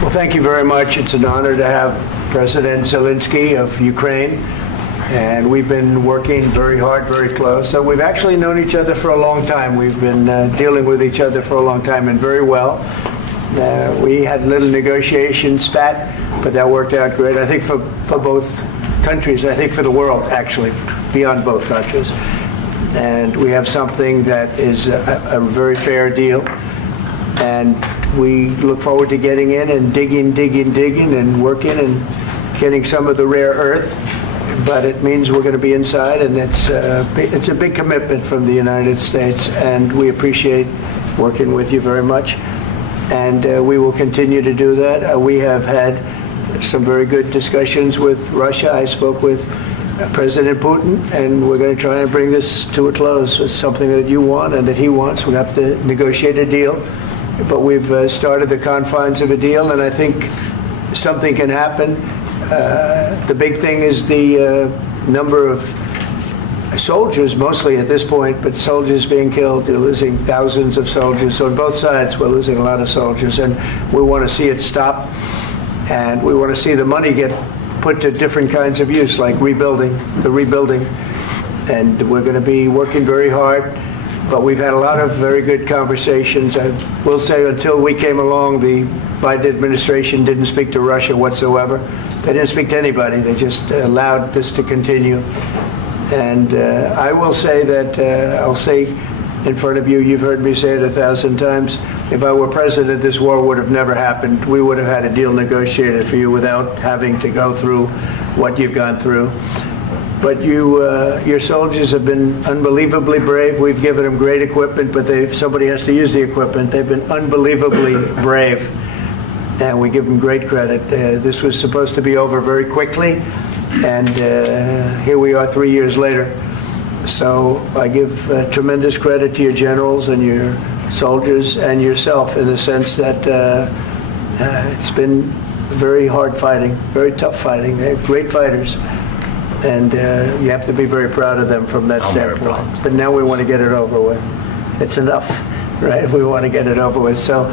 Well, thank you very much. It's an honor to have President Zelensky of Ukraine, and we've been working very hard, very close. So we've actually known each other for a long time. We've been dealing with each other for a long time, and very well. We had a little negotiation spat, but that worked out great. I think for both countries, I think for the world, actually, beyond both countries. And we have something that is a very fair deal. And we look forward to getting in and digging and working and getting some of the rare earth. But it means we're going to be inside, and it's a big commitment from the United States, and we appreciate working with you very much. And we will continue to do that. We have had some very good discussions with Russia. I spoke with President Putin, and we're going to try and bring this to a close. It's something that you want and that he wants. We have to negotiate a deal. But we've started the confines of a deal, and I think something can happen. The big thing is the number of soldiers, mostly at this point, but soldiers being killed. You're losing thousands of soldiers. On both sides, we're losing a lot of soldiers, and we want to see it stop, and we want to see the money get put to different kinds of use, like rebuilding. And we're going to be working very hard. But we've had a lot of very good conversations. I will say until we came along, the Biden administration didn't speak to Russia whatsoever. They didn't speak to anybody. They just allowed this to continue. And I will say that, I'll say in front of you, you've heard me say it 1,000 times, if I were president, this war would have never happened. We would have had a deal negotiated for you without having to go through what you've gone through. But your soldiers have been unbelievably brave. We've given them great equipment, but somebody has to use the equipment. They've been unbelievably brave, and we give them great credit. This was supposed to be over very quickly, and here we are 3 years later. So I give tremendous credit to your generals and your soldiers and yourself in the sense that it's been very hard fighting, very tough fighting. They're great fighters. And you have to be very proud of them from that standpoint. But now we want to get it over with. It's enough, right? We want to get it over with. So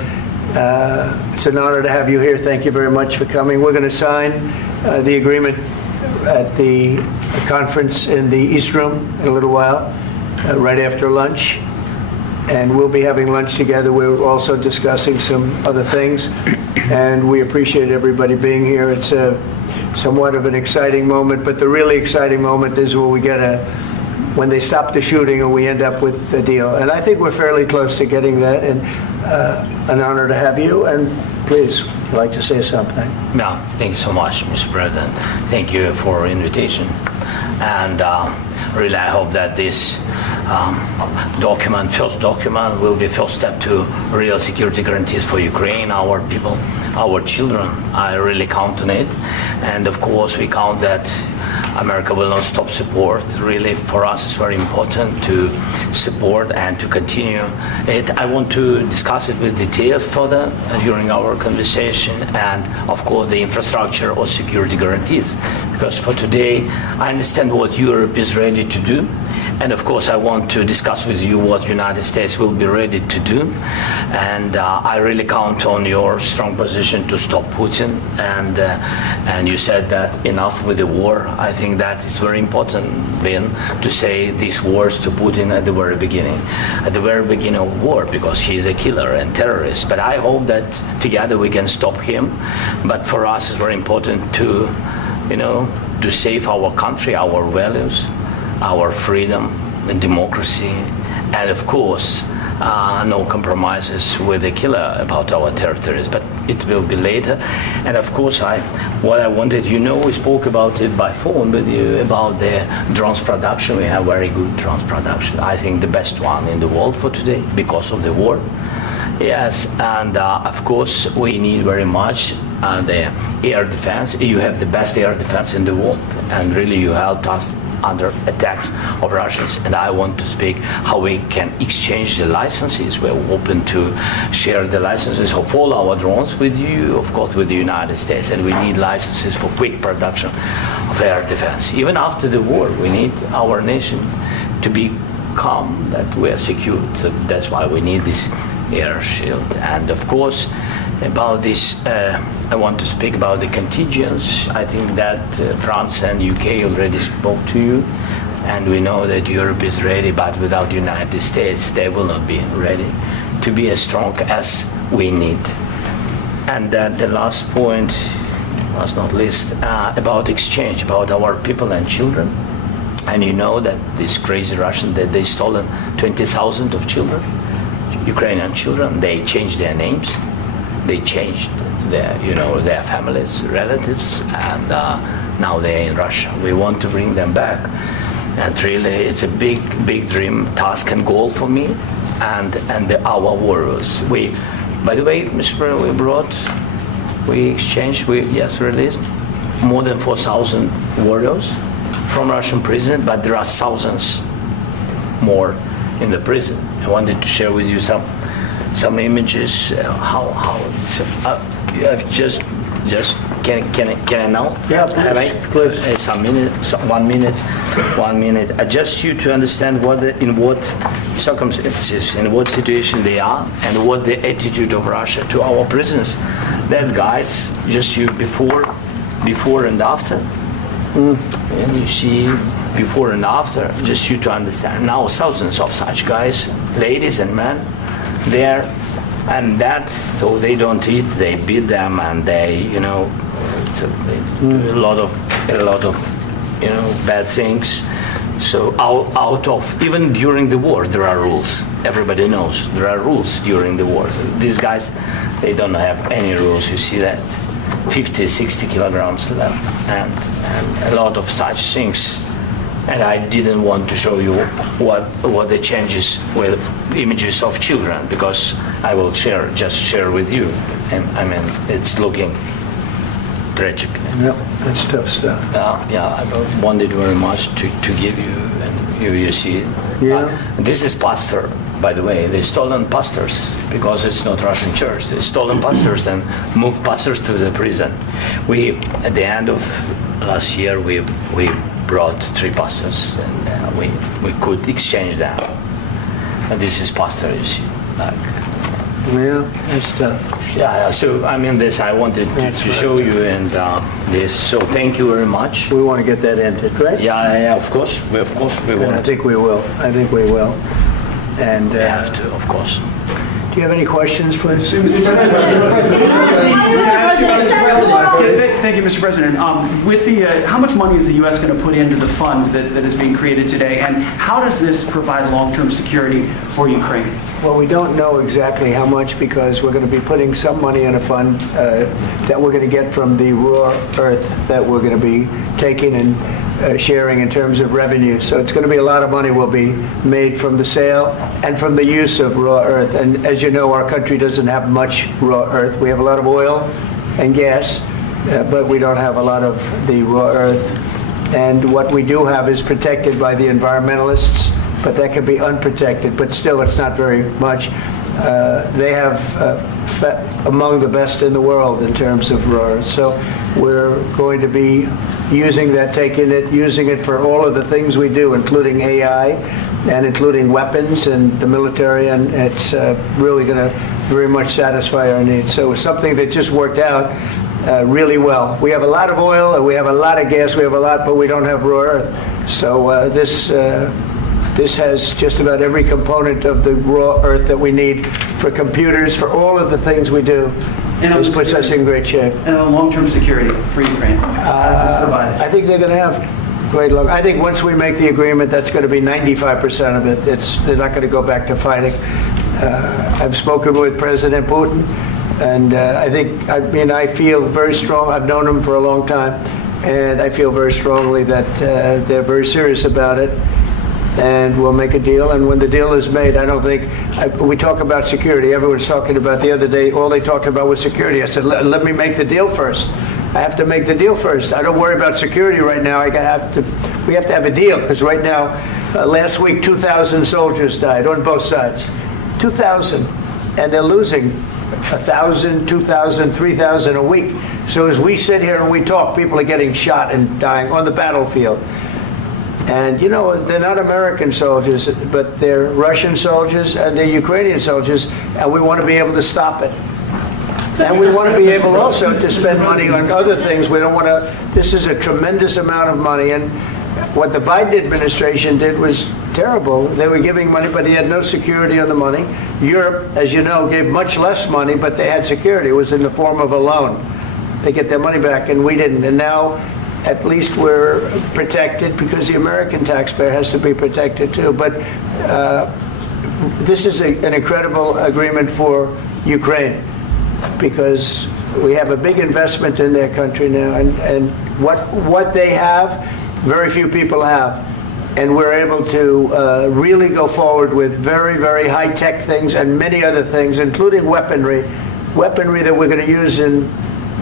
it's an honor to have you here. Thank you very much for coming. We're going to sign the agreement at the conference in the East Room in a little while, right after lunch. And we'll be having lunch together. We're also discussing some other things. And we appreciate everybody being here. It's somewhat of an exciting moment, but the really exciting moment is when they stop the shooting and we end up with a deal. And I think we're fairly close to getting that, and an honor to have you. And please, would you like to say something? Yeah, thank you so much, Mr. President. Thank you for invitation. And really, I hope that this first document, will be first step to real security guarantees for Ukraine, our people, our children. I really count on it. And of course, we count that America will not stop support. Really, for us, it's very important to support and to continue it. I want to discuss it with details further during our conversation, and of course, the infrastructure or security guarantees. Because for today, I understand what Europe is ready to do. And of course, I want to discuss with you what United States will be ready to do. And I really count on your strong position to stop Putin. And you said that enough with the war. I think that is very important, Ben, to say these words to Putin at the very beginning of war, because he is a killer and terrorist. But I hope that together we can stop him. But for us, it's very important to save our country, our values, our freedom and democracy, and of course, no compromises with the killer about our territories, but it will be later. And of course, what I wanted, we spoke about it by phone with you about the drones production. We have very good drones production. I think the best one in the world for today because of the war. Yes, and of course, we need very much the air defense. You have the best air defense in the world, and really you helped us under attacks of Russians, and I want to speak how we can exchange the licenses. We're open to share the licenses of all our drones with you, of course, with the United States, and we need licenses for quick production of air defense. Even after the war, we need our nation to be calm, that we are secure. So that's why we need this air shield. And of course, about this, I want to speak about the contingents. I think that France and UK already spoke to you, and we know that Europe is ready, but without the United States, they will not be ready to be as strong as we need. And the last point, last not least, about exchange, about our people and children. And you know that these crazy Russians, that they stolen 20,000 of children, Ukrainian children. They changed their names, they changed their families, relatives, and now they're in Russia. We want to bring them back, and really, it's a big dream, task, and goal for me, and our warriors. By the way, Mr. President, we exchanged, released more than 4,000 warriors from Russian prison, but there are thousands more in the prison. I wanted to share with you some images. How it's just can I now? Yeah, please. Some minutes, 1 minute, 1 minute. Just you to understand in what circumstances, in what situation they are, and what the attitude of Russia to our prisoners. That guys, just you before and after. And you see before and after, just you to understand. Now thousands of such guys, ladies and men, there, and that, so they don't eat, they beat them, and they do a lot of bad things. So out of, even during the war, there are rules. Everybody knows there are rules during the war. So these guys, they don't have any rules. You see that 50, 60 kilograms left, and a lot of such things. And I didn't want to show you what the changes with images of children, because I will share with you. And I mean, it's looking tragic. Yep, that's tough stuff. I wanted very much to give you, and you see it. Yeah. This is pastor, by the way. They stolen pastors because it's not Russian church. They stolen pastors and moved pastors to the prison. At the end of last year, we brought 3 pastors, and we could exchange them. And this is pastor, you see. Yeah, that's tough. Yeah. So I mean, this I wanted to show you, and this. So thank you very much. We want to get that ended, right? Yeah. Of course, we And want. I think we will. And We have to, of course. do you have any questions, please? Thank you, Mr. President. With the, how much money is the U.S. going to put into the fund that is being created today, and how does this provide long-term security for Ukraine? Well, we don't know exactly how much, because we're going to be putting some money in a fund that we're going to get from the raw earth that we're going to be taking and sharing in terms of revenue. So it's going to be a lot of money will be made from the sale and from the use of raw earth. And as you know, our country doesn't have much raw earth. We have a lot of oil and gas, but we don't have a lot of the raw earth. And what we do have is protected by the environmentalists, but that can be unprotected, but still it's not very much. They have among the best in the world in terms of raw earth. So we're going to be using that, using it for all of the things we do, including AI and including weapons and the military, and it's really going to very much satisfy our needs. So it's something that just worked out really well. We have a lot of oil, and we have a lot of gas, we have a lot, but we don't have raw earth. So this has just about every component of the raw earth that we need for computers, for all of the things we do. This puts us in great shape. And long-term security for Ukraine. How does this provide it? I think they're going to have great luck. I think once we make the agreement, that's going to be 95% of it. They're not going to go back to fighting. I've spoken with President Putin, and I feel very strong. I've known him for a long time, and I feel very strongly that they're very serious about it. And we'll make a deal. And when the deal is made, I don't think, we talk about security. Everyone's talking about the other day, all they talked about was security. I said, let me make the deal first. I have to make the deal first. I don't worry about security right now. We have to have a deal, because right now, last week, 2,000 soldiers died on both sides. 2,000. And they're losing 1,000, 2,000, 3,000 a week. So as we sit here and we talk, people are getting shot and dying on the battlefield. And, you know, they're not American soldiers, but they're Russian soldiers and they're Ukrainian soldiers, and we want to be able to stop it. And we want to be able also to spend money on other things. We don't want to, this is a tremendous amount of money, and what the Biden administration did was terrible. They were giving money, but they had no security on the money. Europe, as you know, gave much less money, but they had security. It was in the form of a loan. They get their money back, and we didn't. And now, at least we're protected because the American taxpayer has to be protected too. But this is an incredible agreement for Ukraine because we have a big investment in their country now, and what they have, very few people have. And we're able to really go forward with very, very high-tech things and many other things, including weaponry that we're going to use in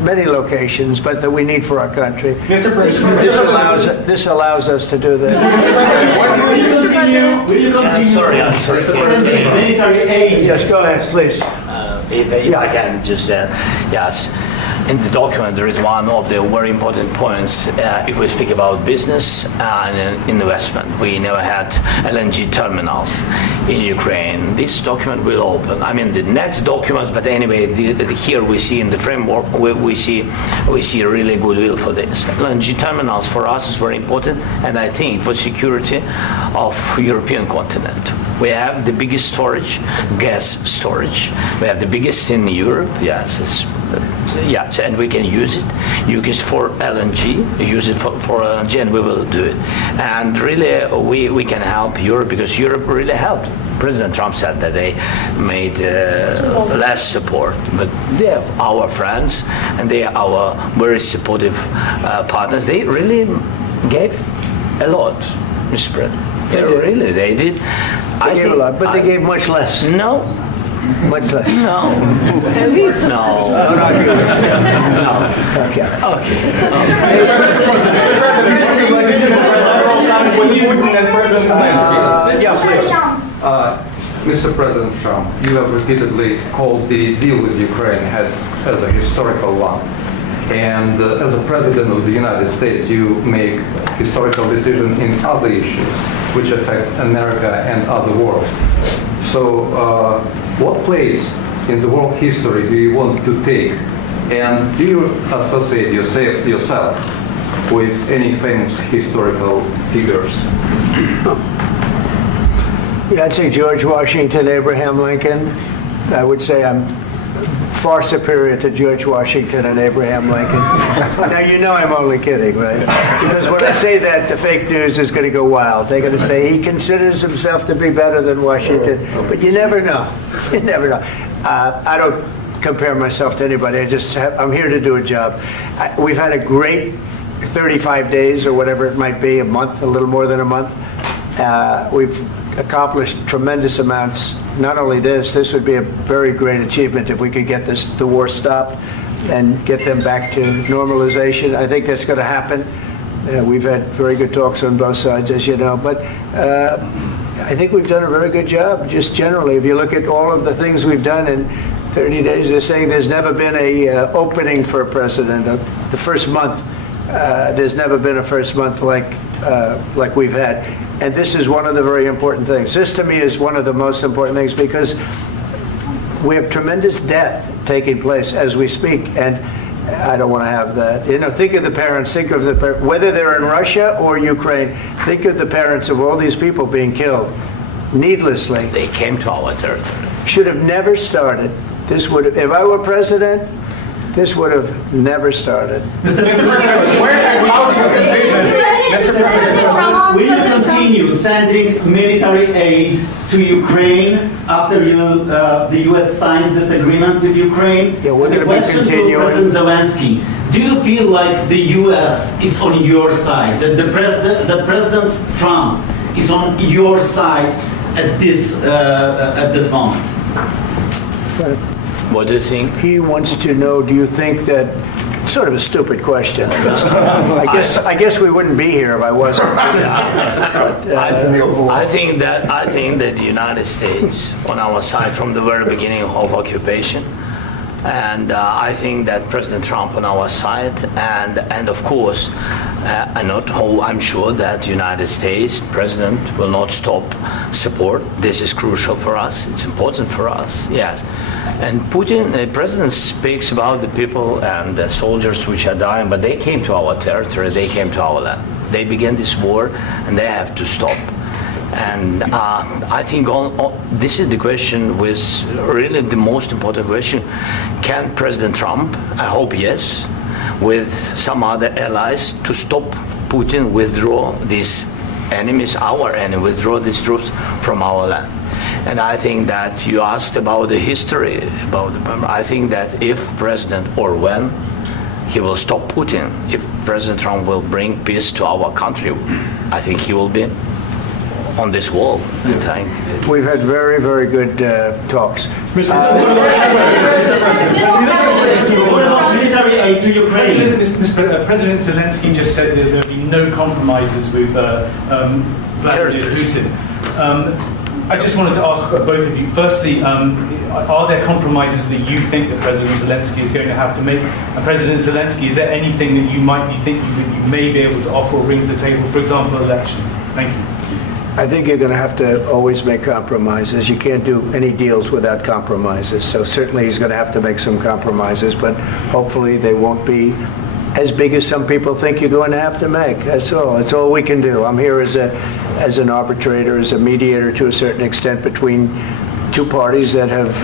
many locations, but that we need for our country. Mr. President, This allows us to do that. will you continue I'm sorry. sending military aid? Yes, go ahead, please. If I can just, yes. In the document, there is one of the very important points. If we speak about business and investment, we never had LNG terminals in Ukraine. This document will open. I mean, the next document, but anyway, here we see in the framework, we see really goodwill for this. LNG terminals for us is very important, and I think for security of European continent. We have the biggest storage, gas storage. We have the biggest in Europe. Yes, yes, and we can use it for LNG, use it for LNG, and we will do it. And really, we can help Europe because Europe really helped. President Trump said that they made less support, but they are our friends and they are our very supportive partners. They really gave a lot, Mr. President. They did. They gave a lot, but they gave much less. No. Much less. No. No. Okay. Mr. President Trump, you have repeatedly called the deal with Ukraine as a historical one. And as a President of the United States, you make historical decisions in other issues which affect America and other world. So what place in the world history do you want to take? And do you associate yourself with any famous historical figures? Yeah, I'd say George Washington, Abraham Lincoln. I would say I'm far superior to George Washington and Abraham Lincoln. Now, you know I'm only kidding, right? Because when I say that, the fake news is going to go wild. They're going to say he considers himself to be better than Washington. But you never know. You never know. I don't compare myself to anybody. I'm here to do a job. We've had a great 35 days or whatever it might be, a month, a little more than a month. We've accomplished tremendous amounts. Not only this would be a very great achievement if we could get the war stopped and get them back to normalization. I think that's going to happen. We've had very good talks on both sides, as you know, but I think we've done a very good job, just generally. If you look at all of the things we've done in 30 days, they're saying there's never been a opening for a president. The first month, there's never been a first month like we've had. And this is one of the very important things. This, to me, is one of the most important things because we have tremendous death taking place as we speak, and I don't want to have that. You know, think of the parents, whether they're in Russia or Ukraine, think of the parents of all these people being killed needlessly. They came to our territory. Should have never started. This would have, if I were president, this would have never started. Mr. President, where is our commitment? Mr. President, will you continue sending military aid to Ukraine after the U.S. signs this agreement with Ukraine? Yeah, we're The going to be question to continuing. President Zelensky: do you feel like the U.S. is on your side? That the President Trump is on your side at this moment? What do you think? He wants to know, do you think that, sort of a stupid question. I guess we wouldn't be here if I wasn't. I think that the United States on our side from the very beginning of occupation, And I think that President Trump on our side, and of course, I'm sure that the United States President will not stop support. This is crucial for us. It's important for us. Yes. And Putin, the president speaks about the people and the soldiers which are dying, but they came to our territory. They came to our land. They began this war, and they have to stop. And I think this is the question, with really the most important question. Can President Trump, I hope yes, with some other allies, to stop Putin, withdraw these enemies, our enemy, withdraw these troops from our land? And I think that you asked about the history, I think that if President, or when, he will stop Putin, if President Trump will bring peace to our country, I think he will be on this wall. I think. We've had very, very good talks. What about military aid to Ukraine? President Zelensky just said that there'll be no compromises with Vladimir Putin. I just wanted to ask both of you, firstly, are there compromises that you think that President Zelensky is going to have to make? And President Zelensky, is there anything that you might be thinking that you may be able to offer or bring to the table, for example, elections? Thank you. I think you're going to have to always make compromises. You can't do any deals without compromises. So certainly he's going to have to make some compromises, but hopefully they won't be as big as some people think you're going to have to make. That's all. That's all we can do. I'm here as an arbitrator, as a mediator to a certain extent between two parties that have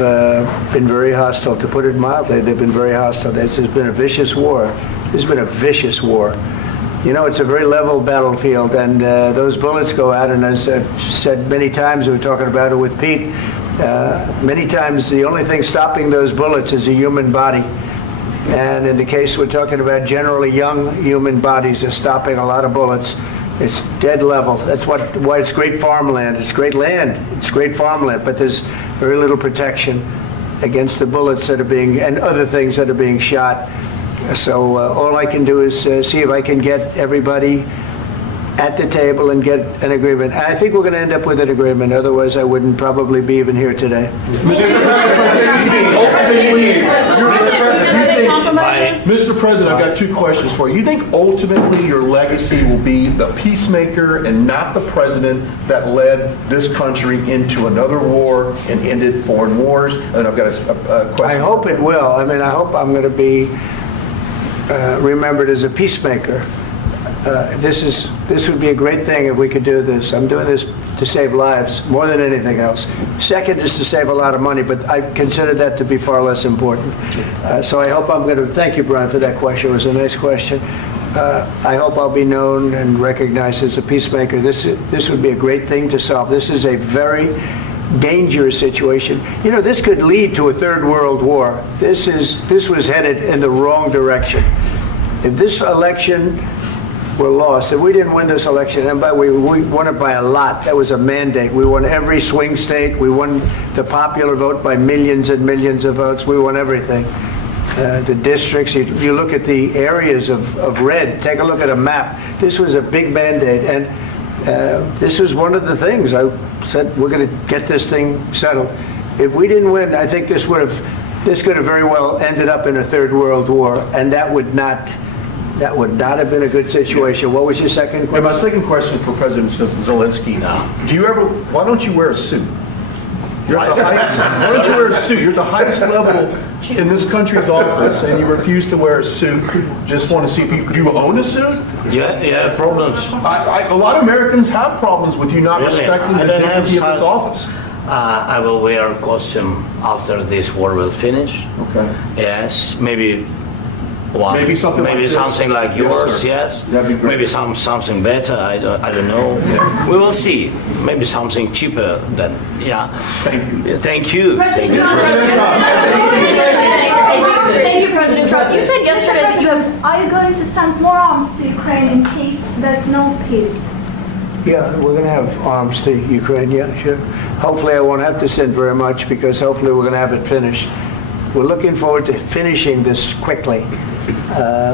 been very hostile, to put it mildly. They've been very hostile. This has been a vicious war. This has been a vicious war. You know, it's a very level battlefield, and those bullets go out, and as I've said many times, we were talking about it with Pete, many times the only thing stopping those bullets is a human body. And in the case we're talking about, generally young human bodies are stopping a lot of bullets. It's dead level. That's why it's great farmland. It's great land. It's great farmland, but there's very little protection against the bullets that are being, and other things that are being shot. So all I can do is see if I can get everybody at the table and get an agreement. And I think we're going to end up with an agreement. Otherwise, I wouldn't probably be even here today. Mr. President, I've got two questions for you. You think ultimately your legacy will be the peacemaker and not the president that led this country into another war and ended foreign wars? And I've got a question. I hope it will. I mean, I hope I'm going to be remembered as a peacemaker. This would be a great thing if we could do this. I'm doing this to save lives more than anything else. Second is to save a lot of money, but I consider that to be far less important. So I hope I'm going to, thank you, Brian, for that question. It was a nice question. I hope I'll be known and recognized as a peacemaker. This would be a great thing to solve. This is a very dangerous situation. You know, this could lead to a third world war. This was headed in the wrong direction. If this election were lost, if we didn't win this election, and by the way, we won it by a lot. That was a mandate. We won every swing state. We won the popular vote by millions and millions of votes. We won everything. The districts, you look at the areas of red, take a look at a map. This was a big mandate, and this was one of the things I said, we're going to get this thing settled. If we didn't win, I think this could have very well ended up in a third world war, and that would not have been a good situation. What was your second question? And my second question for President Zelensky, why don't you wear a suit? You're at the highest, why don't you wear a suit? You're at the highest level in this country's office, and you refuse to wear a suit. Just want to see if do you own a suit? Yeah, problems. A lot of Americans have problems with you not respecting the dignity of this office. I will wear a costume after this war will finish. Okay. Yes, maybe one. Maybe something like this. Something like yours, sir. yes. That'd be great. Maybe something better, I don't know. Yeah. We will see. Maybe something cheaper than, yeah. Thank you. Thank you. President Trump. Thank you, President Trump. You said yesterday that you have... Are you going to send more arms to Ukraine in case there's no peace? Yeah, we're going to have arms to Ukraine, yeah, sure. Hopefully I won't have to send very much, because hopefully we're going to have it finished. We're looking forward to finishing this quickly.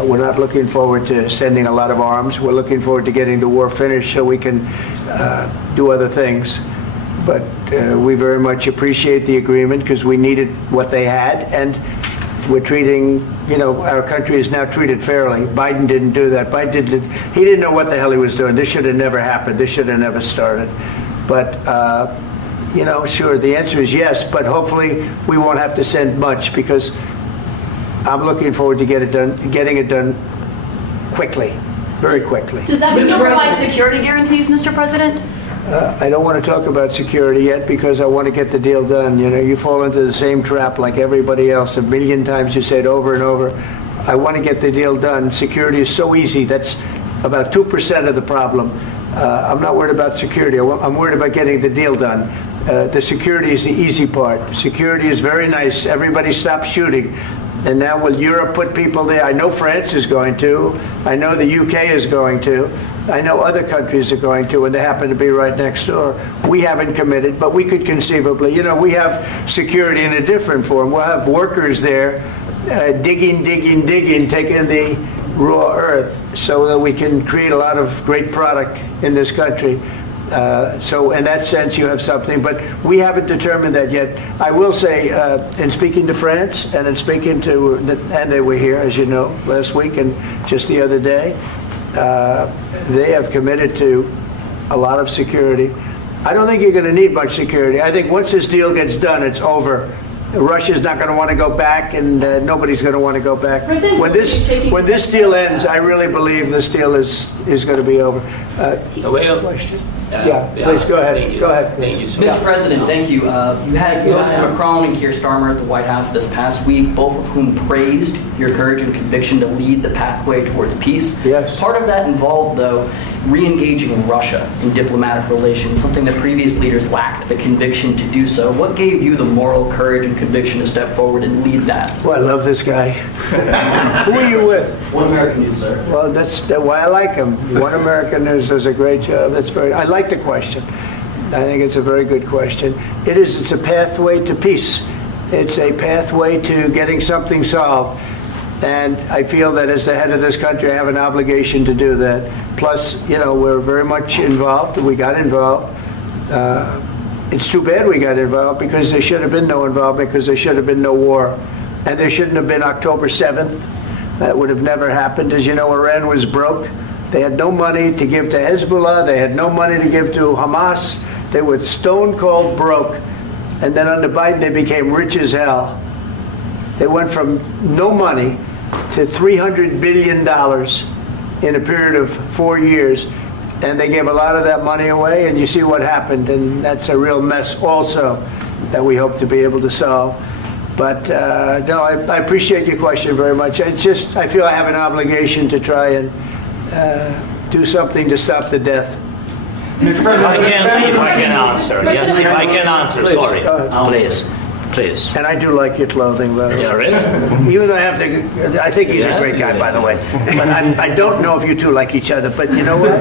We're not looking forward to sending a lot of arms. We're looking forward to getting the war finished so we can do other things. But we very much appreciate the agreement, because we needed what they had, and we're treating, our country is now treated fairly. Biden didn't do that. He didn't know what the hell he was doing. This should have never happened. This should have never started. But, sure, the answer is yes, but hopefully we won't have to send much, because I'm looking forward to getting it done quickly, very quickly. Does that mean you'll provide security guarantees, Mr. President? I don't want to talk about security yet, because I want to get the deal done. You fall into the same trap like everybody else. A million times you say it over and over. I want to get the deal done. Security is so easy. That's about 2% of the problem. I'm not worried about security. I'm worried about getting the deal done. The security is the easy part. Security is very nice. Everybody stops shooting. And now will Europe put people there? I know France is going to. I know the UK is going to. I know other countries are going to, and they happen to be right next door. We haven't committed, but we could conceivably. We have security in a different form. We'll have workers there digging, taking the raw earth so that we can create a lot of great product in this country. So in that sense, you have something, but we haven't determined that yet. I will say, in speaking to France and in speaking to, and they were here, as you know, last week and just the other day, they have committed to a lot of security. I don't think you're going to need much security. I think once this deal gets done, it's over. Russia's not going to want to go back, and nobody's going to want to go back. When this deal ends, I really believe this deal is going to be over. Question? Please go ahead. Thank you. Go ahead. Thank you, sir. Mr. President, thank you. You had President Macron and Keir Starmer at the White House this past week, both of whom praised your courage and conviction to lead the pathway towards peace. Yes. Part of that involved, though, re-engaging Russia in diplomatic relations, something that previous leaders lacked the conviction to do so. What gave you the moral courage and conviction to step forward and lead that? Well, I love this guy. Who are you with? One American News, sir. Well, that's why I like him. One American News does a great job. I like the question. I think it's a very good question. It's a pathway to peace. It's a pathway to getting something solved. And I feel that as the head of this country, I have an obligation to do that. Plus, we're very much involved. We got involved. It's too bad we got involved, because there should have been no involvement, because there should have been no war. And there shouldn't have been October 7th. That would have never happened. As you know, Iran was broke. They had no money to give to Hezbollah. They had no money to give to Hamas. They were stone cold broke. And then under Biden, they became rich as hell. They went from no money to $300 billion in a period of 4 years. And they gave a lot of that money away, and you see what happened. And that's a real mess also that we hope to be able to solve. But no, I appreciate your question very much. It's just, I feel I have an obligation to try and do something to stop the death. If I can answer. Yes, if I can answer. Please, Sorry. go ahead. Please. And I do like your clothing, by the way. Yeah, really? Even though I think he's a great guy, by the way. But I don't know if you two like each other, but you know what?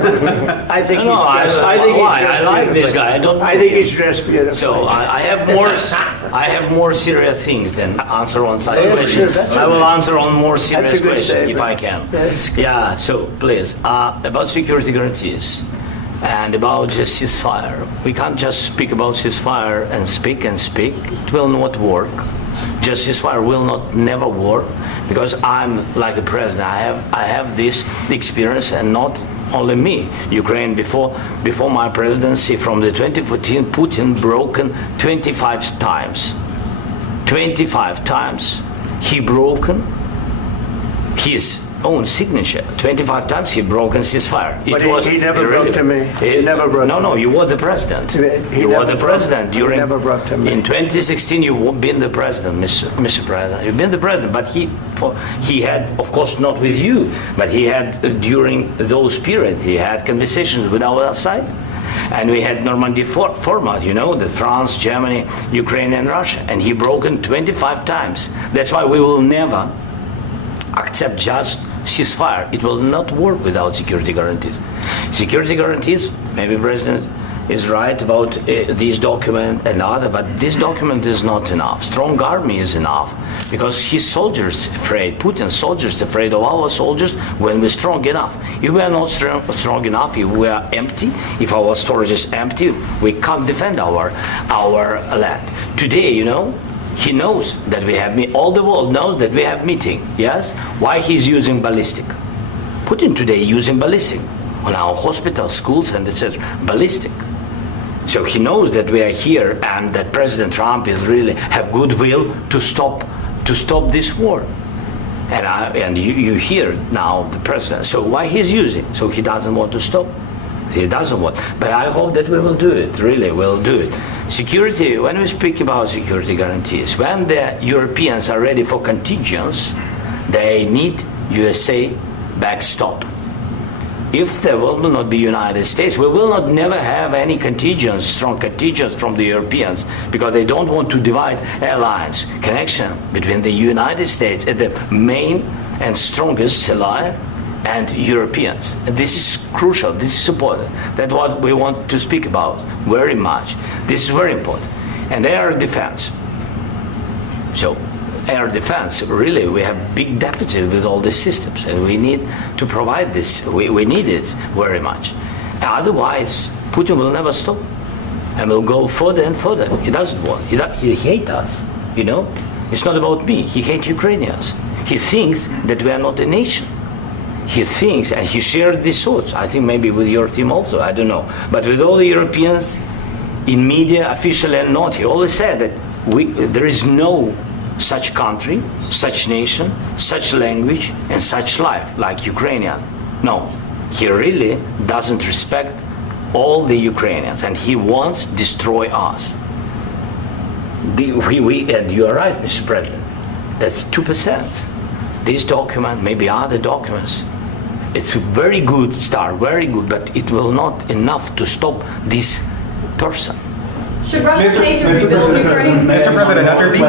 I think he's dressed. I like this guy. I think he's dressed beautiful. So I have more serious things than answer on such questions. I will answer on more serious questions if I can. Yeah. So please, about security guarantees and about just ceasefire. We can't just speak about ceasefire and speak. It will not work. Just ceasefire will never work, because I'm like the president. I have this experience, and not only me. Ukraine before my presidency, from the 2014, Putin broken 25 times. 25 times he broken his own signature. 25 times he broken ceasefire. But he never broke to me. He never broke to me. No, you were the president. You were the president during. He never broke to me. In 2016, you've been the president, Mr. President. You've been the president, but he had, of course, not with you, but he had during those period, he had conversations with our side. And we had Normandy format, the France, Germany, Ukraine, and Russia. And he broken 25 times. That's why we will never accept just ceasefire. It will not work without security guarantees. Security guarantees, maybe President is right about this document and other, but this document is not enough. Strong army is enough, because his soldiers afraid, Putin's soldiers afraid of our soldiers when we're strong enough. If we are not strong enough, if we are empty, if our storage is empty, we can't defend our land. Today, He knows that we have all the world knows that we have meeting. Yes. Why he's using ballistic? Putin today using ballistic on our hospitals, schools, and etc. Ballistic. So he knows that we are here and that President Trump is really have goodwill to stop this war. And you hear now the president. So why he's using? So he doesn't want to stop. He doesn't want. But I hope that we will do it. Really, we'll do it. Security. When we speak about security guarantees, when the Europeans are ready for contingents, they need USA backstop. If there will not be United States, we will not never have any contingents, strong contingents from the Europeans, because they don't want to divide alliance, connection between the United States and the main and strongest ally and Europeans. And this is crucial, this is important. That's what we want to speak about very much. This is very important. And air defense. So air defense, really, we have big deficit with all these systems, and we need to provide this. We need it very much. Otherwise, Putin will never stop, and will go further and further. He doesn't want. He hates us. You know, it's not about me. He hates Ukrainians. He thinks that we are not a nation. He thinks, and he shared these thoughts. I think maybe with your team also. I don't know, but with all the Europeans, in media, officially and not, he always said that there is no such country, such nation, such language, and such life like Ukrainian. No, he really doesn't respect all the Ukrainians, and he wants to destroy us. And you are right, Mr. President. That's 2%. This document, maybe other documents, it's a very good start, very good, but it will not enough to stop this person. Should Russia pay to rebuild Ukraine? Mr. President, under Should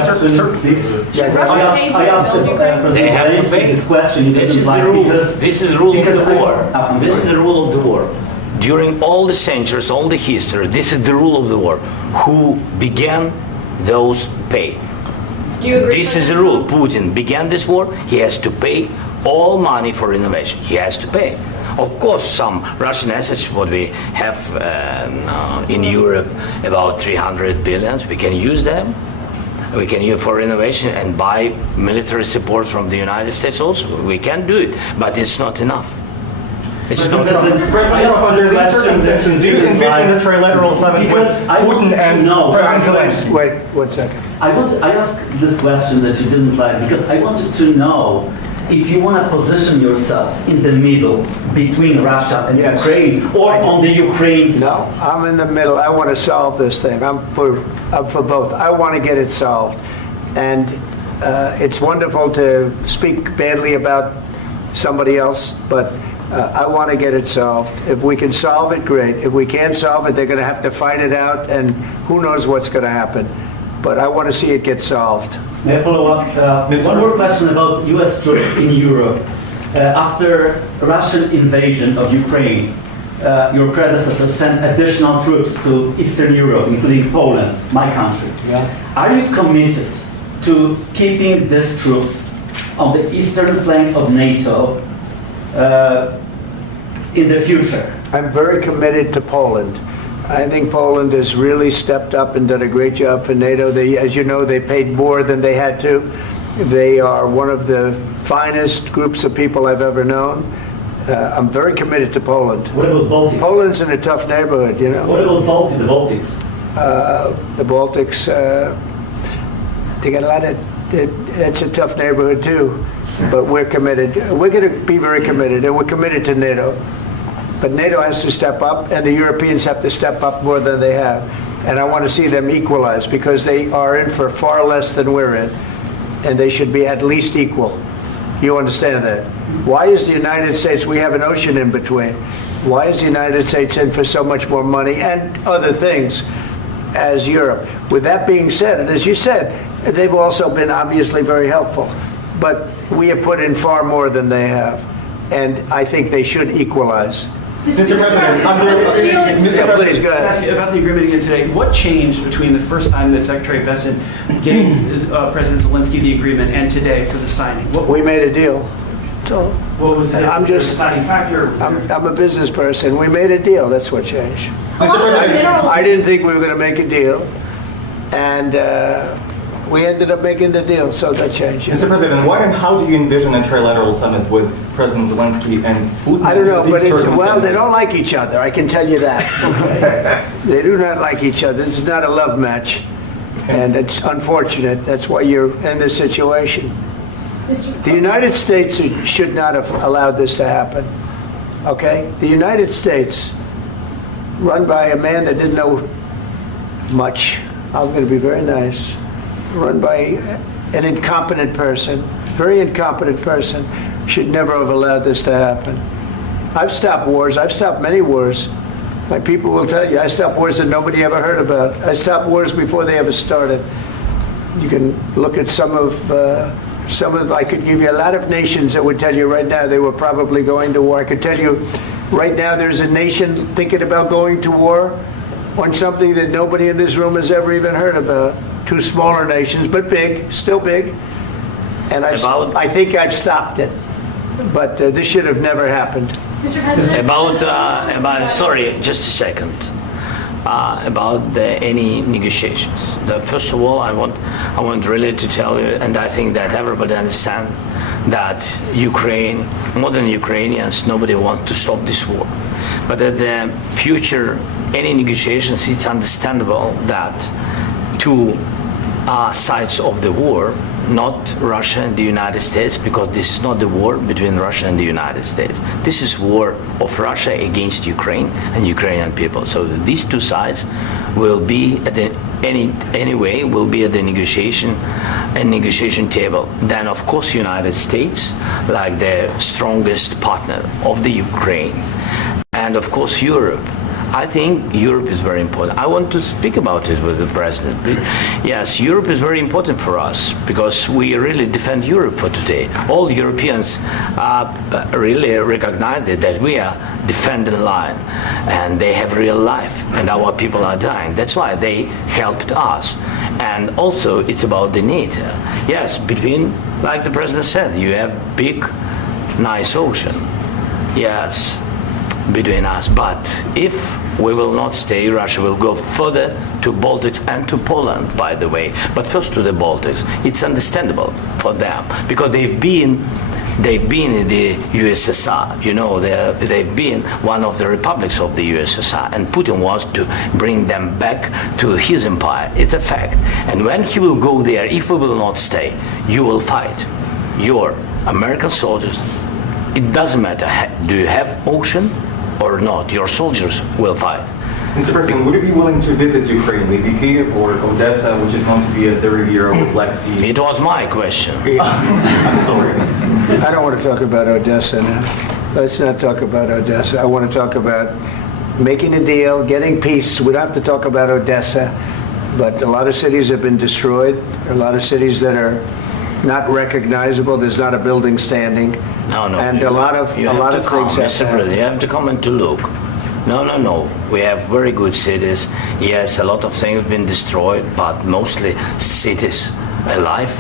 Russia pay to rebuild Ukraine? They have to pay. This question, This is the rule. This is the rule of the war. This is the rule of the war. During all the centuries, all the history, this is the rule of the war. Who began, those pay. Do you agree? This is the rule. Putin began this war. He has to pay all money for innovation. He has to pay. Of course, some Russian assets, what we have in Europe, about 300 billion, we can use them. We can use for innovation and buy military support from the United States also. We can do it, but it's not enough. It's not enough. Under these circumstances, do you envision a trilateral summit with Putin and President Zelensky? Wait 1 second. I asked this question that you didn't like because I wanted to know if you want to position yourself in the middle between Russia and Yes. Ukraine, or on the Ukraine's No, I'm in the middle. I want to solve this thing. I'm for both. I want to get it solved. And it's wonderful to speak badly about somebody else, but I want to get it solved. If we can solve it, great. If we can't solve it, they're going to have to fight it out, and who knows what's going to happen. But I want to see it get solved. May I follow up? One more question about U.S. troops in Europe. After Russian invasion of Ukraine, your predecessor sent additional troops to Eastern Europe, including Poland, my country. Yeah. Are you committed to keeping these troops on the eastern flank of NATO in the future? I'm very committed to Poland. I think Poland has really stepped up and done a great job for NATO. They, as you know, they paid more than they had to. They are one of the finest groups of people I've ever known. I'm very committed to Poland. What about Baltics? Poland's in a tough neighborhood, you know. What about the Baltics? The Baltics, they got a lot of, it's a tough neighborhood too, but we're committed. We're going to be very committed, and we're committed to NATO. But NATO has to step up, and the Europeans have to step up more than they have. And I want to see them equalize, because they are in for far less than we're in, and they should be at least equal. You understand that? Why is the United States, we have an ocean in between, why is the United States in for so much more money and other things as Europe? With that being said, and as you said, they've also been obviously very helpful, but we have put in far more than they have, and I think they should equalize. Mr. President, Please, go ahead. Ask you about the agreement again today. What changed between the first time that Secretary Vance gave President Zelensky the agreement and today for the signing? We made a deal. So What was the I'm just- deciding factor? I'm a business person. We made a deal. That's what changed. Along with mineral- I didn't think we were going to make a deal, and We ended up making the deal, so that changed. Mr. President, what and how do you envision a trilateral summit with President Zelensky and Putin? I don't know, under but these well, they circumstances? don't like each other, I can tell you that. Okay? They do not like each other. This is not a love match, and it's unfortunate. That's why you're in this situation. The United States should not have allowed this to happen, okay? The United States, run by a man that didn't know much, I'm going to be very nice, run by an incompetent person, very incompetent person, should never have allowed this to happen. I've stopped wars. I've stopped many wars. My people will tell you, I stopped wars that nobody ever heard about. I stopped wars before they ever started. You can look at some of, I could give you a lot of nations that would tell you right now they were probably going to war. I could tell you right now there's a nation thinking about going to war on something that nobody in this room has ever even heard about. Two smaller nations, but big, still big. And I think I've stopped it. But this should have never happened. Mr. President? Sorry, just a second. About any negotiations. First of all, I want really to tell you, and I think that everybody understands that Ukraine, more than Ukrainians, nobody wants to stop this war. But at the future, any negotiations, it's understandable that two sides of the war, not Russia and the United States, because this is not the war between Russia and the United States. This is war of Russia against Ukraine and Ukrainian people. So these two sides will be at the will be at the negotiation table. Then of course United States, like the strongest partner of the Ukraine, and of course Europe. I think Europe is very important. I want to speak about it with the president. Yes, Europe is very important for us because we really defend Europe for today. All Europeans really recognize that we are defending line and they have real life and our people are dying. That's why they helped us. And also it's about the NATO. Yes, between, like the president said, you have big, nice ocean. Yes, between us. But if we will not stay, Russia will go further to Baltics and to Poland, by the way. But first to the Baltics. It's understandable for them because they've been in the USSR. You know, they've been one of the republics of the USSR, and Putin wants to bring them back to his empire. It's a fact. And when he will go there, if we will not stay, you will fight. Your American soldiers, it doesn't matter, do you have ocean or not, your soldiers will fight. Mr. President, would you be willing to visit Ukraine, maybe Kyiv or Odessa, which is known to be a dirty area of the Black Sea? It was my question. I'm sorry. I don't want to talk about Odessa now. Let's not talk about Odessa. I want to talk about making a deal, getting peace. We don't have to talk about Odessa, but a lot of cities have been destroyed. A lot of cities that are not recognizable. There's not a building standing. No. And a lot of things Mr. President, you have to come and to look. No. We have very good cities. Yes, a lot of things have been destroyed, but mostly cities alive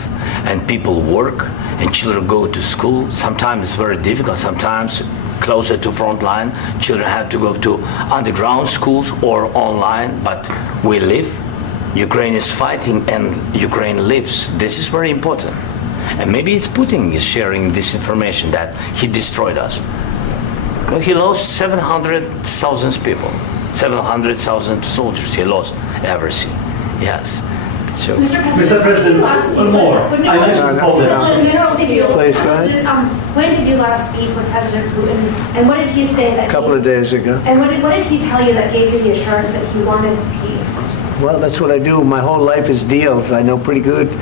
and people work and children go to school. Sometimes it's very difficult. Sometimes closer to front line, children have to go to underground schools or online, but we live. Ukraine is fighting and Ukraine lives. This is very important. And maybe it's Putin is sharing this information that he destroyed us. Well, he lost 700,000 people, 700,000 soldiers. He lost everything. Yes. So. Mr. President, one more. I mentioned Poland. Please, go ahead. When did you last speak with President Putin, and what did he say that? A couple of days ago. And what did he tell you that gave you the assurance that he wanted peace? Well, that's what I do. My whole life is deals. I know pretty good.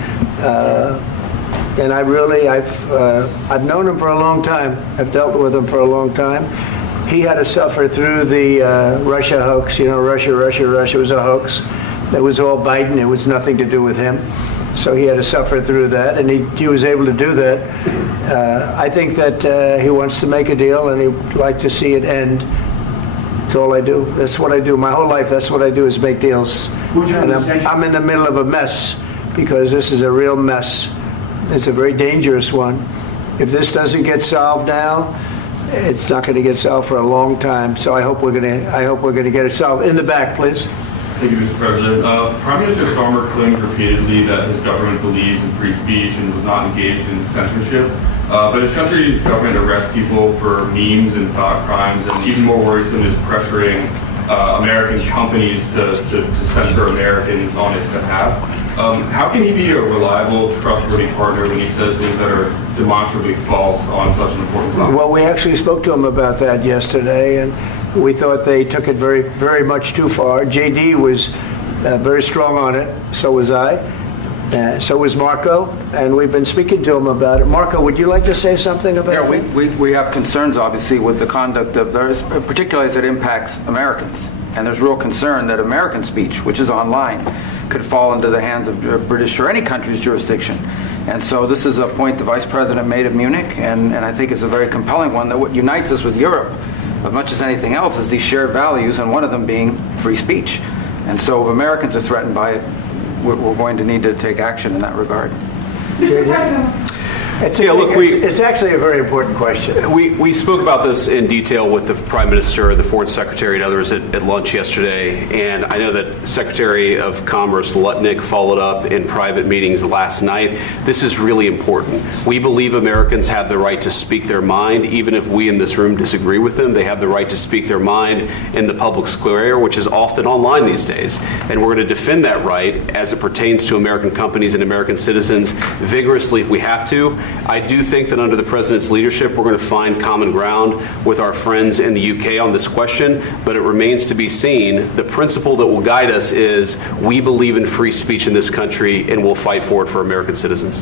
And I've known him for a long time. I've dealt with him for a long time. He had to suffer through the Russia hoax. You know, Russia was a hoax. That was all Biden. It was nothing to do with him. So he had to suffer through that, and he was able to do that. I think that he wants to make a deal, and he'd like to see it end. That's all I do. That's what I do. My whole life, that's what I do is make deals. And I'm in the middle of a mess because this is a real mess. It's a very dangerous one. If this doesn't get solved now, it's not going to get solved for a long time. So I hope we're going to get it solved. In the back, please. Thank you, Mr. President. Prime Minister Starmer claimed repeatedly that his government believes in free speech and was not engaged in censorship. But his country's government arrests people for memes and thought crimes, and even more worrisome is pressuring American companies to censor Americans on its behalf. How can he be a reliable, trustworthy partner when he says things that are demonstrably false on such an important topic? Well, we actually spoke to him about that yesterday, and we thought they took it very, very much too far. JD was very strong on it. So was I. So was Marco, and we've been speaking to him about it. Marco, would you like to say something about that? Yeah, we have concerns, obviously, with the conduct of theirs, particularly as it impacts Americans. And there's real concern that American speech, which is online, could fall into the hands of British or any country's jurisdiction. And so this is a point the Vice President made at Munich, and I think it's a very compelling one, that what unites us with Europe, as much as anything else, is these shared values, and one of them being free speech. And so if Americans are threatened by it, we're going to need to take action in that regard. Mr. President. It's actually a very important question. We spoke about this in detail with the Prime Minister, the Foreign Secretary, and others at lunch yesterday. And I know that Secretary of Commerce Lutnick followed up in private meetings last night. This is really important. We believe Americans have the right to speak their mind, even if we in this room disagree with them. They have the right to speak their mind in the public square, which is often online these days. And we're going to defend that right as it pertains to American companies and American citizens vigorously if we have to. I do think that under the President's leadership, we're going to find common ground with our friends in the UK on this question, but it remains to be seen. The principle that will guide us is we believe in free speech in this country, and we'll fight for it for American citizens.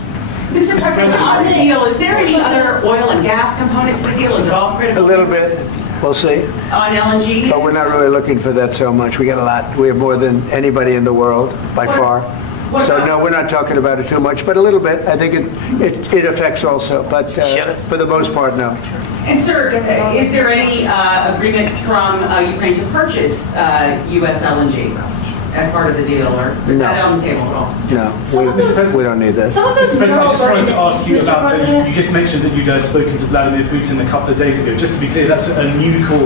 Mr. President, on the deal, is there any other oil and gas component to the deal? Is it all critical? A little bit. We'll see. On LNG? But we're not really looking for that so much. We got a lot. We have more than anybody in the world, by far. So no, we're not talking about it too much, but a little bit. I think it affects also, but for the most part, no. And sir, is there any agreement from Ukraine to purchase U.S. LNG as part of the deal, or is that on the table at all? No, we don't need that. Mr. President, I just wanted to ask you about, you just mentioned that you'd spoken to Vladimir Putin a couple of days ago. Just to be clear, that's a new call,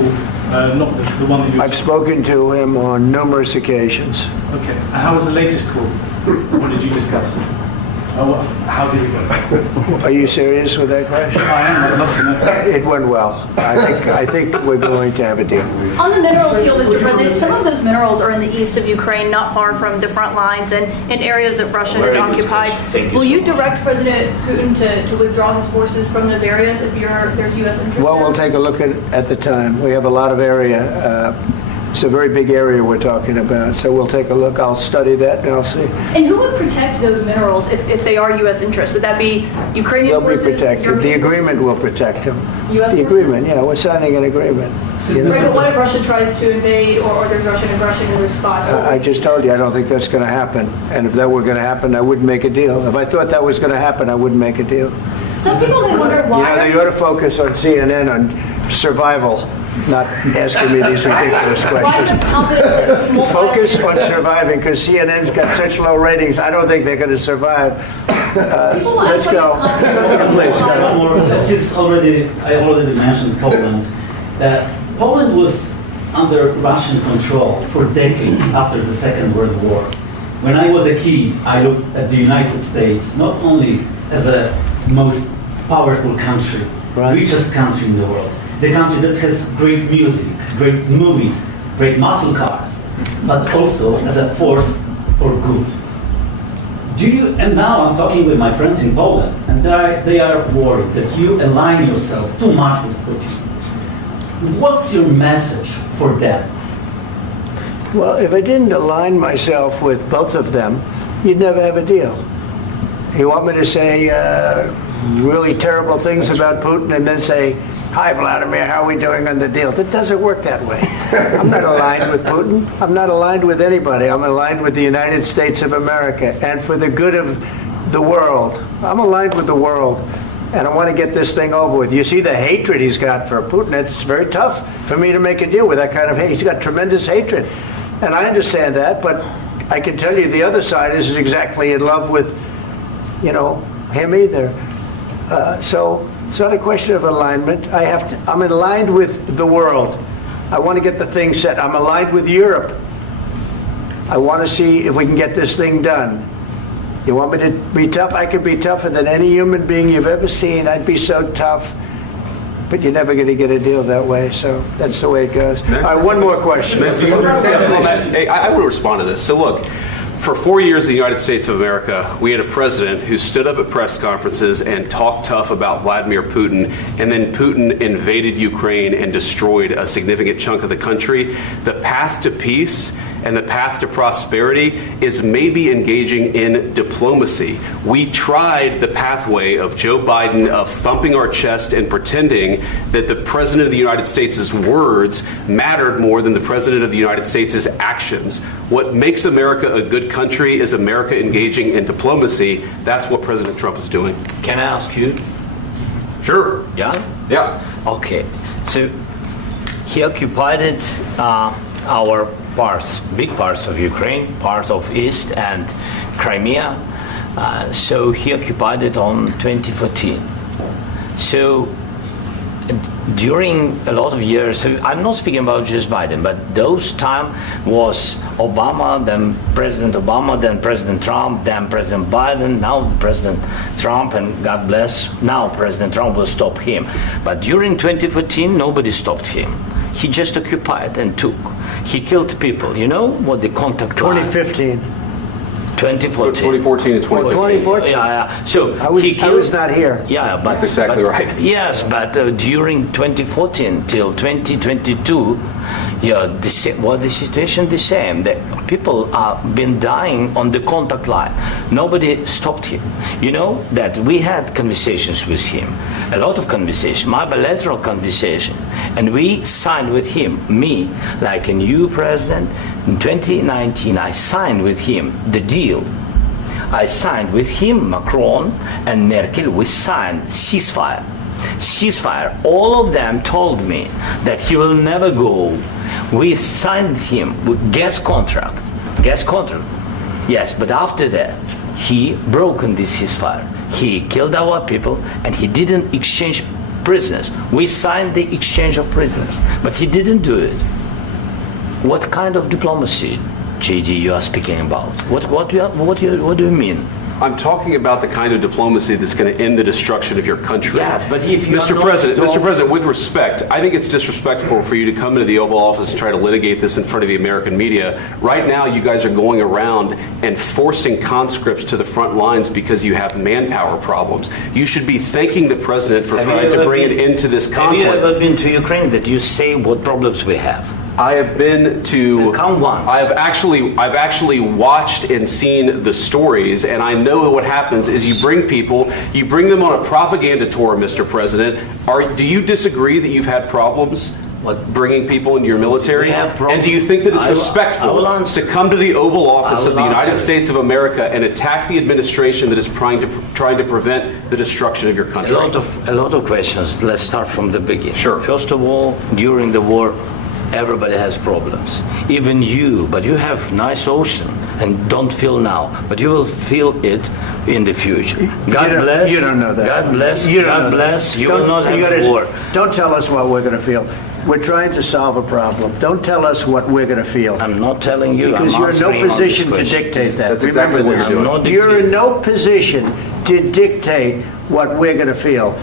not the one that you... I've spoken to him on numerous occasions. Okay. And how was the latest call? What did you discuss? How did it go? Are you serious with that question? I am. I'd love to know. It went well. I think we're going to have a deal. On the minerals deal, Mr. President, some of those minerals are in the east of Ukraine, not far from the front lines and in areas that Russia has occupied. Will you direct President Putin to withdraw his forces from those areas if there's U.S. interest? Well, we'll take a look at the time. We have a lot of area. It's a very big area we're talking about, so we'll take a look. I'll study that and I'll see. And who would protect those minerals if they are U.S. interests? Would that be Ukrainian forces? They'll be protected. The agreement will protect them. U.S. The forces? agreement, yeah, we're signing an agreement. Right, but what if Russia tries to invade or there's Russian aggression in their spot? I just told you I don't think that's going to happen. And if that were going to happen, I wouldn't make a deal. If I thought that was going to happen, I wouldn't make a deal. Some people may wonder why... They ought to focus on CNN on survival, not asking me these ridiculous questions. Focus on surviving, because CNN's got such low ratings. I don't think they're going to survive. Let's go. Please, I already mentioned Poland. Poland was under Russian control for decades after the Second World War. When I was a kid, I looked at the United States not only as a most powerful country, richest country in the world, the country that has great music, great movies, great muscle cars, but also as a force for good. And now I'm talking with my friends in Poland, and they are worried that you align yourself too much with Putin. What's your message for them? Well, if I didn't align myself with both of them, you'd never have a deal. You want me to say really terrible things about Putin and then say, "Hi, Vladimir, how are we doing on the deal?" That doesn't work that way. I'm not aligned with Putin. I'm not aligned with anybody. I'm aligned with the United States of America and for the good of the world. I'm aligned with the world, and I want to get this thing over with. You see the hatred he's got for Putin. It's very tough for me to make a deal with that kind of hate. He's got tremendous hatred, and I understand that, but I can tell you the other side isn't exactly in love with, him either. So it's not a question of alignment. I'm aligned with the world. I want to get the thing set. I'm aligned with Europe. I want to see if we can get this thing done. You want me to be tough? I could be tougher than any human being you've ever seen. I'd be so tough. But you're never going to get a deal that way, so that's the way it goes. All right, one more question. Hey, I will respond to this. So look, for 4 years in the United States of America, we had a president who stood up at press conferences and talked tough about Vladimir Putin, and then Putin invaded Ukraine and destroyed a significant chunk of the country. The path to peace and the path to prosperity is maybe engaging in diplomacy. We tried the pathway of Joe Biden of thumping our chest and pretending that the President of the United States' words mattered more than the President of the United States' actions. What makes America a good country is America engaging in diplomacy. That's what President Trump is doing. Can I ask you? Sure. Yeah? Yeah. Okay. So he occupied it, our parts, big parts of Ukraine, part of East and Crimea. So he occupied it on 2014. So during a lot of years, so I'm not speaking about just Biden, but those time was Obama, then President Obama, then President Trump, then President Biden, now President Trump, and God bless, now President Trump will stop him. But during 2014, nobody stopped him. He just occupied and took. He killed people. You know what the contact line? 2015. 2014 2014. and 2014. 2014. Yeah. So I was not here. Yeah, but That's exactly right. Yes, but during 2014 till 2022, yeah, the situation the same. The people have been dying on the contact line. Nobody stopped him. You know that we had conversations with him, a lot of conversation, my bilateral conversation, and we signed with him, me, like a new president. In 2019, I signed with him the deal. I signed with him, Macron and Merkel, we signed ceasefire. Ceasefire. All of them told me that he will never go. We signed him with gas contract. Gas contract. Yes, but after that, he broken this ceasefire. He killed our people and he didn't exchange prisoners. We signed the exchange of prisoners, but he didn't do it. What kind of diplomacy, JD, you are speaking about? What do you mean? I'm talking about the kind of diplomacy that's going to end the destruction of your country. Yes, but if you Mr. President, with respect, I think it's disrespectful for you to come into the Oval Office and try to litigate this in front of the American media. Right now, you guys are going around and forcing conscripts to the front lines because you have manpower problems. You should be thanking the President for trying to bring an end to this conflict. Have you ever been to Ukraine that you say what problems we have? I have been to. Count once. I've actually watched and seen the stories, and I know what happens is you bring them on a propaganda tour, Mr. President. Do you disagree that you've had problems bringing people into your military? And do you think that it's respectful to come to the Oval Office of the United States of America and attack the administration that is trying to prevent the destruction of your country? A lot of questions. Let's start from the beginning. Sure. First of all, during the war, everybody has problems, even you, but you have nice ocean and don't feel now, but you will feel it in the future. God bless. You don't know that. God bless. You don't God know bless. that. You will not have war. Don't tell us what we're going to feel. We're trying to solve a problem. Don't tell us what we're going to feel. I'm not telling you. Because you're in no position to dictate that. That's exactly what you're doing. You're in no position to dictate what we're going to feel.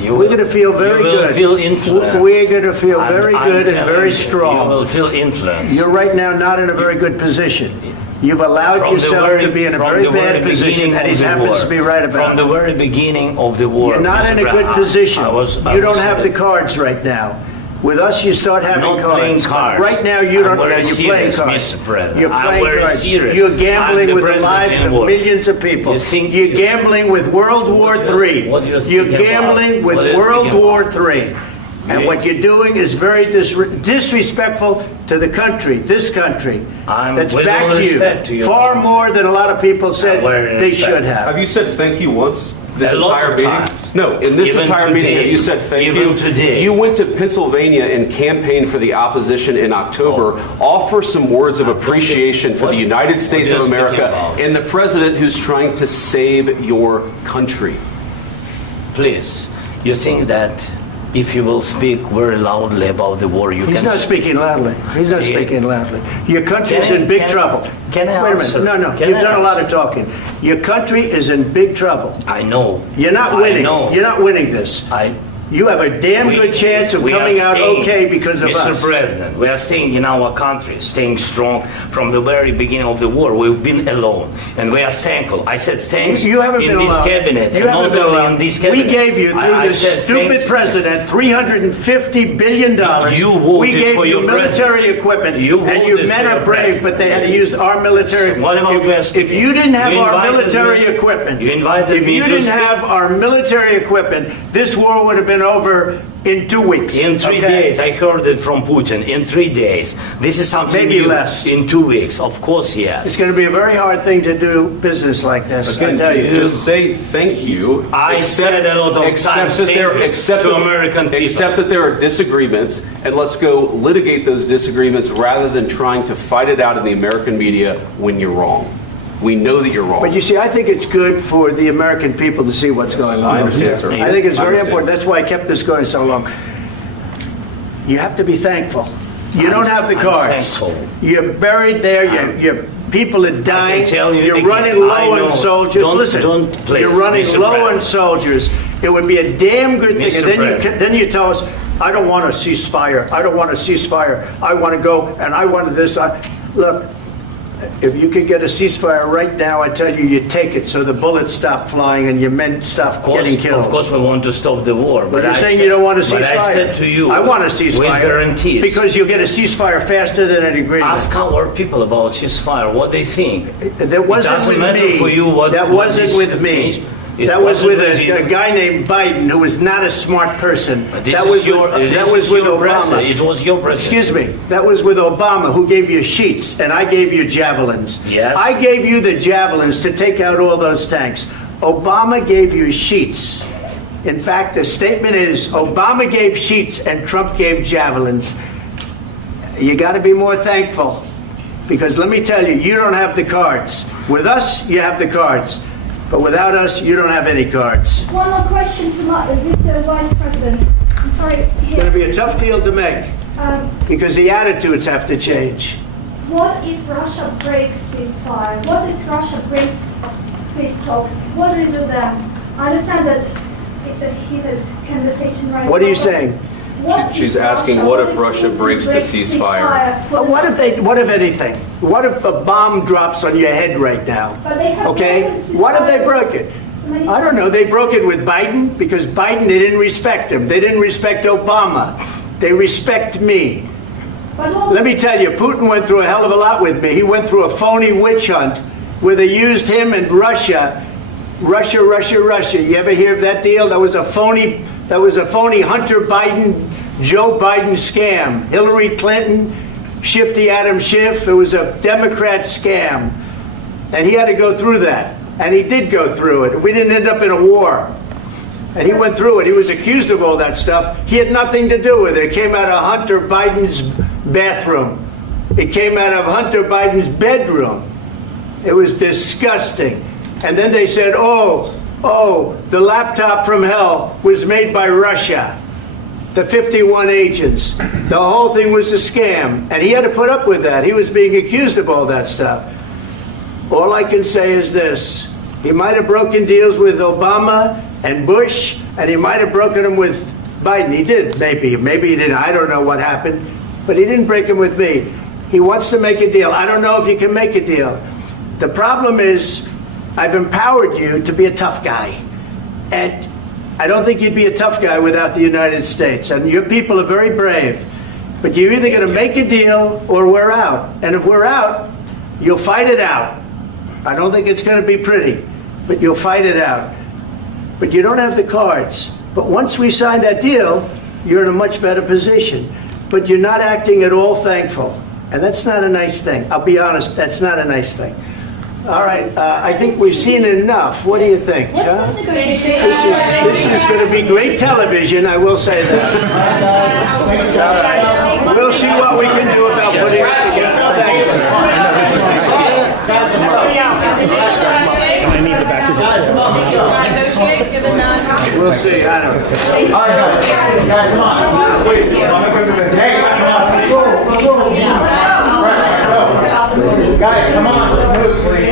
We're going to feel very good. You will feel influence. We're going to feel very good and very strong. You will feel influence. You're right now not in a very good position. You've allowed yourself to be in a very bad position, and he happens to be right about it. From the very beginning of the war. You're not in a good position. You don't have the cards right now. With us, you start having not cards. Playing cards. Right now, you don't. You're playing cards. Mr. President. You're playing cards. Serious. You're gambling with the lives of war. millions of people. You're gambling with World War III. You're gambling with World War III. And what you're doing is very disrespectful to the country, this country, that's back to you, far more than a lot of people said they should have. Have you said thank you once? This A lot entire of meeting? times. No, in this Even entire meeting, today. have you said thank Even you? today. You went to Pennsylvania and campaigned for the opposition in October. Offer some words of appreciation for the United States of America and the president who's trying to save your country. Please, you think that if you will speak very loudly about the war, you He's can... not speaking loudly. He's not Yeah. speaking loudly. Your country's Can I- in big can- trouble. can I Wait a answer? minute. No, Can you've I done a lot of answer? talking. Your country is in big trouble. I know. You're not I winning. know. You're not winning this. You have a damn good chance of we are coming out staying, okay because of Mr. us. President, we are staying in our country, staying strong from the very beginning of the war. We've been alone, and we are thankful. I said thanks You haven't in been this alone. cabinet, You and haven't not been only alone. in this We cabinet. gave you, through I this said stupid thank- president, $350 billion. You voted We gave for you your military president. equipment, You and your voted men for are your brave, president. but they had to use our military. What about West? If you didn't have You our invited military me- equipment, You invited if me you to didn't speak- have our military equipment, this war would have been over in 2 weeks. In 3 okay? days, I heard it from Putin. In 3 days, this is something Maybe new. less. In 2 weeks, of course, yes. It's going to be a very hard thing to do business like this. I Again, tell you. just say thank you. I said a lot of times that there, thank you accept to that- American people. Accept that there are disagreements, and let's go litigate those disagreements rather than trying to fight it out in the American media when you're wrong. We know that you're wrong. But you see, I think it's good for the American people to see what's going on. I understand, sir. I think it's I very understand. important. That's why I kept this going so long. You have to be thankful. You don't have the I'm cards. thankful. You're buried there. Your people are dying. tell you You're again, running I low know. on soldiers. Don't- Listen, don't please, you're running Mr. low on President. soldiers. It would be a damn good thing. Mr. And then President. then you tell us, I don't want a ceasefire. I don't want a ceasefire. I want to go and I want this. Look, if you could get a ceasefire right now, I tell you, you take it so the bullets stop flying and your men stop getting killed. Of course, we want to stop the war. But you're I saying said- you don't want a ceasefire. But I said to you, I want a ceasefire. with guarantees. Because you'll get a ceasefire faster than an agreement. Ask our people about ceasefire, what they think. That wasn't doesn't with matter me. for you what- That what wasn't is- with me. It That was wasn't with with you. a guy named Biden who was not a smart person. This That is was your- with, this that is was with your Obama. president. It was your president. Excuse me. That was with Obama, who gave you sheets, and I gave you javelins. Yes. I gave you the javelins to take out all those tanks. Obama gave you sheets. In fact, the statement is Obama gave sheets and Trump gave javelins. You got to be more thankful, because let me tell you, you don't have the cards. With us, you have the cards. But without us, you don't have any cards. One more question to Mr. Vice President. I'm sorry. It's going to be a tough deal to make, because the attitudes have to change. What if Russia breaks ceasefire? What if Russia breaks peace talks? What do you do then? I understand that it's a heated conversation right now. What are you saying? What She's if asking, what if Russia breaks the ceasefire? What if anything? What if a bomb drops on your head right now? But they have Okay? broken ceasefire. What if they broke it? I don't know. They broke it with Biden because Biden, they didn't respect him. They didn't respect Obama. They respect me. Let me tell you, Putin went through a hell of a lot with me. He went through a phony witch hunt where they used him and Russia. Russia. You ever hear of that deal? That was a phony Hunter Biden, Joe Biden scam. Hillary Clinton, Shifty Adam Schiff. It was a Democrat scam. And he had to go through that. And he did go through it. We didn't end up in a war. And he went through it. He was accused of all that stuff. He had nothing to do with it. It came out of Hunter Biden's bathroom. It came out of Hunter Biden's bedroom. It was disgusting. And then they said, oh, the laptop from hell was made by Russia. The 51 agents. The whole thing was a scam. And he had to put up with that. He was being accused of all that stuff. All I can say is this. He might have broken deals with Obama and Bush, and he might have broken them with Biden. He did, maybe. Maybe he didn't. I don't know what happened. But he didn't break them with me. He wants to make a deal. I don't know if you can make a deal. The problem is, I've empowered you to be a tough guy. And I don't think you'd be a tough guy without the United States. And your people are very brave. But you're either going to make a deal or we're out. And if we're out, you'll fight it out. I don't think it's going to be pretty, but you'll fight it out. But you don't have the cards. But once we sign that deal, you're in a much better position. But you're not acting at all thankful. And that's not a nice thing. I'll be honest, that's not a nice thing. All right, I think we've seen enough. What do you think? What's this negotiation? This is going to be great television, I will say that. All right. We'll see what we can do about putting it together. Thanks. I need the back of the today, given that? We'll see, I don't know. All right, guys, come on. Wait, hey, guys, come on, let's move, please.